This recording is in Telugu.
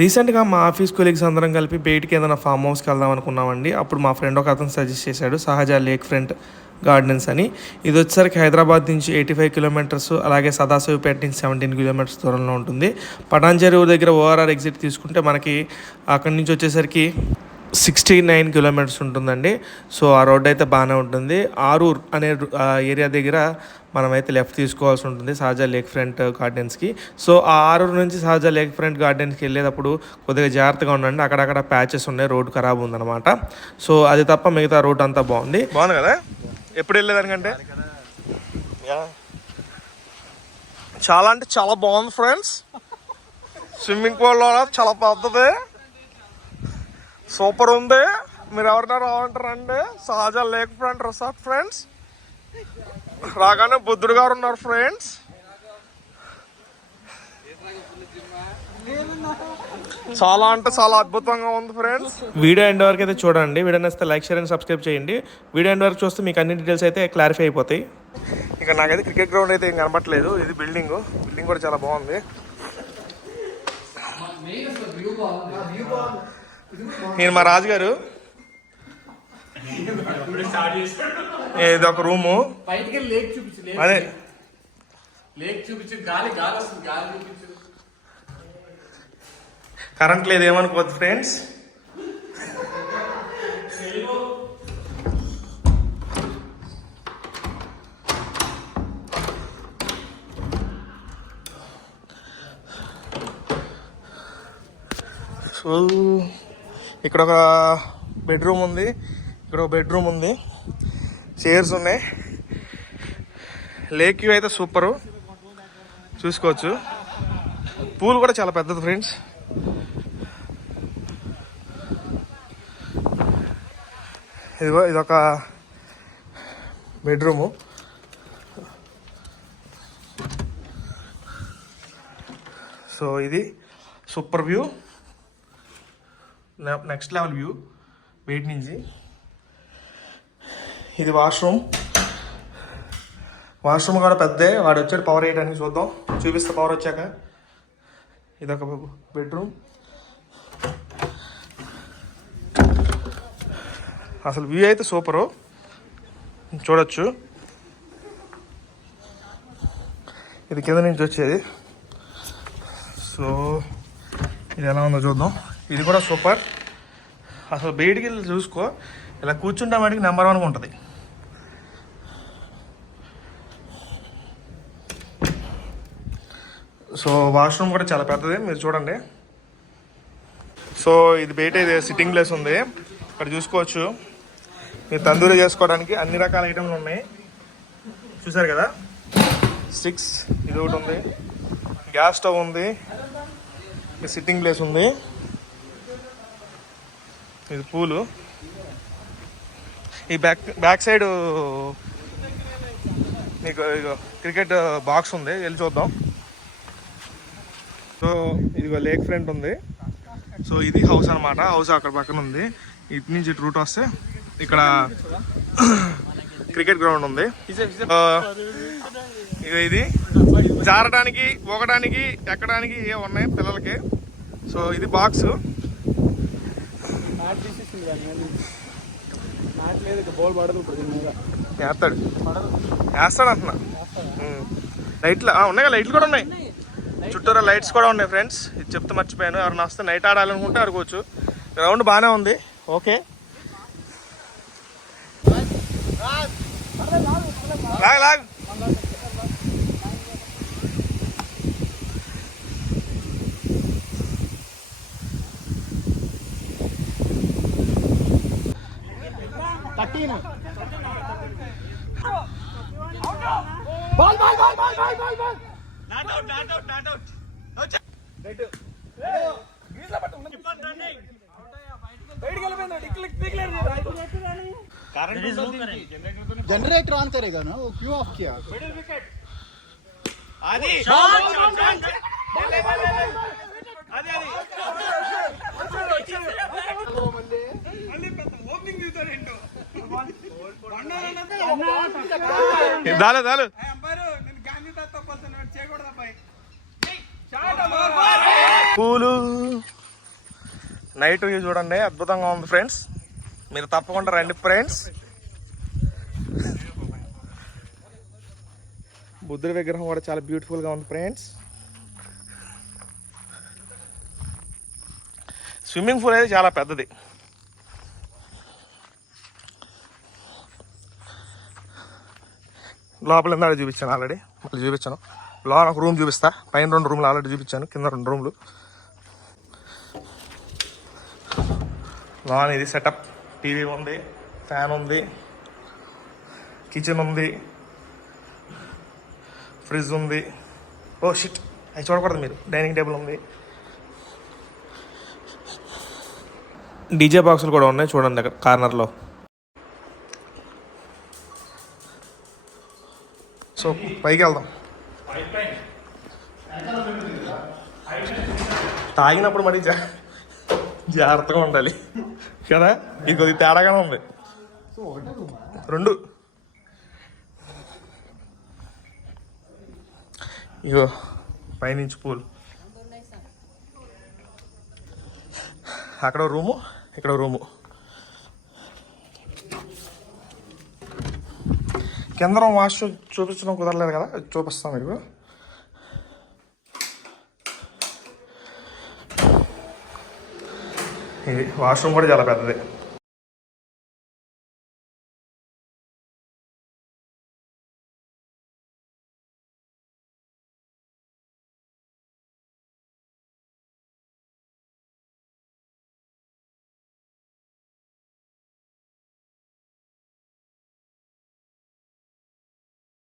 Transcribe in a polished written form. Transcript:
రీసెంట్గా మా ఆఫీస్ కొలీగ్స్ అందరం కలిపి బయటికి ఏదైనా ఫామ్ హౌస్కి వెళ్దాం అనుకున్నామండి. అప్పుడు మా ఫ్రెండ్ ఒక అతను సజెస్ట్ చేశాడు సహజ లేక్ ఫ్రంట్ గార్డెన్స్ అని. ఇది వచ్చేసరికి హైదరాబాద్ నుంచి 85 కిలోమీటర్స్, అలాగే సదాశివపేట నుంచి 17 కిలోమీటర్స్ దూరంలో ఉంటుంది. పటాన్చెరు దగ్గర ఓఆర్ఆర్ ఎగ్జిట్ తీసుకుంటే మనకి అక్కడి నుంచి వచ్చేసరికి 69 కిలోమీటర్స్ ఉంటుందండి. సో ఆ రోడ్ అయితే బాగానే ఉంటుంది. ఆరూర్ అనే ఏరియా దగ్గర మనమైతే లెఫ్ట్ తీసుకోవాల్సి ఉంటుంది సహజ లేక్ ఫ్రంట్ గార్డెన్స్కి. సో ఆ ఆరూర్ నుంచి సహజ లేక్ ఫ్రంట్ గార్డెన్స్కి వెళ్ళేటప్పుడు కొద్దిగా జాగ్రత్తగా ఉండండి. అక్కడక్కడ ప్యాచెస్ ఉన్నాయి, రోడ్ ఖరాబ్ ఉందన్నమాట. సో అది తప్ప మిగతా రోడ్ అంతా బాగుంది కదా. ఎప్పుడు వెళ్ళేదానికంటే చాలా అంటే చాలా బాగుంది ఫ్రెండ్స్. స్విమ్మింగ్ పూల్ చాలా పెద్దది, సూపర్ ఉంది. మీరు ఎవరైనా రావాలంటారండి సహజ లేక్ ఫ్రంట్ రిసార్ట్ ఫ్రెండ్స్. రాగానే బుద్ధుడు గారు ఉన్నారు ఫ్రెండ్స్. చాలా అంటే చాలా అద్భుతంగా ఉంది ఫ్రెండ్స్. వీడియో ఎండ్ వరకు అయితే చూడండి. వీడియో నచ్చితే లైక్, షేర్ అండ్ సబ్స్క్రైబ్ చేయండి. వీడియో ఎండ్ వరకు చూస్తే మీకు అన్ని డీటెయిల్స్ అయితే క్లారిఫై అయిపోతాయి. ఇక నాకైతే క్రికెట్ గ్రౌండ్ అయితే ఏం కనపట్లేదు. ఇది బిల్డింగ్ కూడా చాలా బాగుంది. నేను మా రాజుగారు, ఇది ఒక రూము. అదే కరెంట్ లేదు ఏమనుకోవద్దు ఫ్రెండ్స్. సో ఇక్కడ ఒక బెడ్రూమ్ ఉంది, ఇక్కడ ఒక బెడ్రూమ్ ఉంది, చైర్స్ ఉన్నాయి. లేక్ వ్యూ అయితే సూపరు, చూసుకోవచ్చు. పూల్ కూడా చాలా పెద్దది ఫ్రెండ్స్. ఇదొక బెడ్రూము. సో ఇది super view, next level view బయట నుంచి. ఇది వాష్రూమ్ కూడా పెద్దే. వాడు వచ్చాడు పవర్ వేయడానికి, చూద్దాం, చూపిస్తా పవర్ వచ్చాక. ఇదొక బెడ్రూమ్. అసలు వ్యూ అయితే సూపరు, చూడొచ్చు. ఇది కింద నుంచి వచ్చేది. సో ఇది ఎలా ఉందో చూద్దాం. ఇది కూడా సూపర్. అసలు బయటికి వెళ్ళి చూసుకో, ఇలా కూర్చుంటే వాటికి నెంబర్ 1 ఉంటుంది. సో వాష్రూమ్ కూడా చాలా పెద్దది, మీరు చూడండి. సో ఇది బయట ఇది సిట్టింగ్ ప్లేస్ ఉంది. ఇక్కడ చూసుకోవచ్చు, మీరు తందూరి చేసుకోవడానికి అన్ని రకాల ఐటమ్లు ఉన్నాయి. చూసారు కదా, స్టిక్స్ ఇది ఒకటి ఉంది, గ్యాస్ స్టవ్ ఉంది, సిట్టింగ్ ప్లేస్ ఉంది. ఇది పూలు. ఈ బ్యాక్ సైడ్ మీకు క్రికెట్ బాక్స్ ఉంది, వెళ్ళి చూద్దాం. సో ఇదిగో లేక్ ఫ్రంట్ ఉంది. సో ఇది హౌస్ అనమాట. హౌస్ అక్కడ పక్కన ఉంది. ఇటు నుంచి ఇటు రూట్ వస్తే ఇక్కడ క్రికెట్ గ్రౌండ్ ఉంది. ఇది జారడానికి, ఊగడానికి, ఎక్కడానికి ఏ ఉన్నాయి పిల్లలకి. సో ఇది బాక్స్. వేస్తాడు అంటున్నా. లైట్లు ఉన్నాయి, లైట్లు కూడా ఉన్నాయి, చుట్టూరా లైట్స్ కూడా ఉన్నాయి ఫ్రెండ్స్. ఇది చెప్తే మర్చిపోయాను. ఎవరైనా వస్తే నైట్ ఆడాలనుకుంటే ఆడుకోవచ్చు. గ్రౌండ్ బాగానే ఉంది, ఓకే. లాగ్ जनरेटर ऑन करेगा ना, वो क्यों ऑफ किया? పూలు నైట్ వ్యూ చూడండి, అద్భుతంగా ఉంది ఫ్రెండ్స్. మీరు తప్పకుండా రండి ఫ్రెండ్స్. బుద్ధుడి విగ్రహం కూడా చాలా బ్యూటిఫుల్గా ఉంది ఫ్రెండ్స్. స్విమ్మింగ్ పూల్ అయితే చాలా పెద్దది. లోపల ఇందాక చూపించాను ఆల్రెడీ, మళ్ళీ చూపించాను. లోపల ఒక రూమ్ చూపిస్తా. పైన 2 రూమ్లు ఆల్రెడీ చూపించాను, కింద 2 రూమ్లు. లోన్ ఇది సెటప్. టీవీ ఉంది, ఫ్యాన్ ఉంది, కిచెన్ ఉంది, ఫ్రిడ్జ్ ఉంది. ఓ షిట్, అవి చూడకూడదు మీరు. డైనింగ్ టేబుల్ ఉంది, డీజే బాక్సులు కూడా ఉన్నాయి చూడండి అక్కడ కార్నర్లో. సో పైకి వెళ్దాం. తాగినప్పుడు మరి జాగ్రత్తగా ఉండాలి కదా. ఇది కొద్దిగా తేడాగానే ఉంది. 2 ఇగో పైనుంచి పూల్. అక్కడ రూము, ఇక్కడ రూము. కింద వాష్ చూపించడం కుదరలేదు కదా, చూపిస్తాం మీకు. ఇది వాష్రూమ్ కూడా చాలా పెద్దది.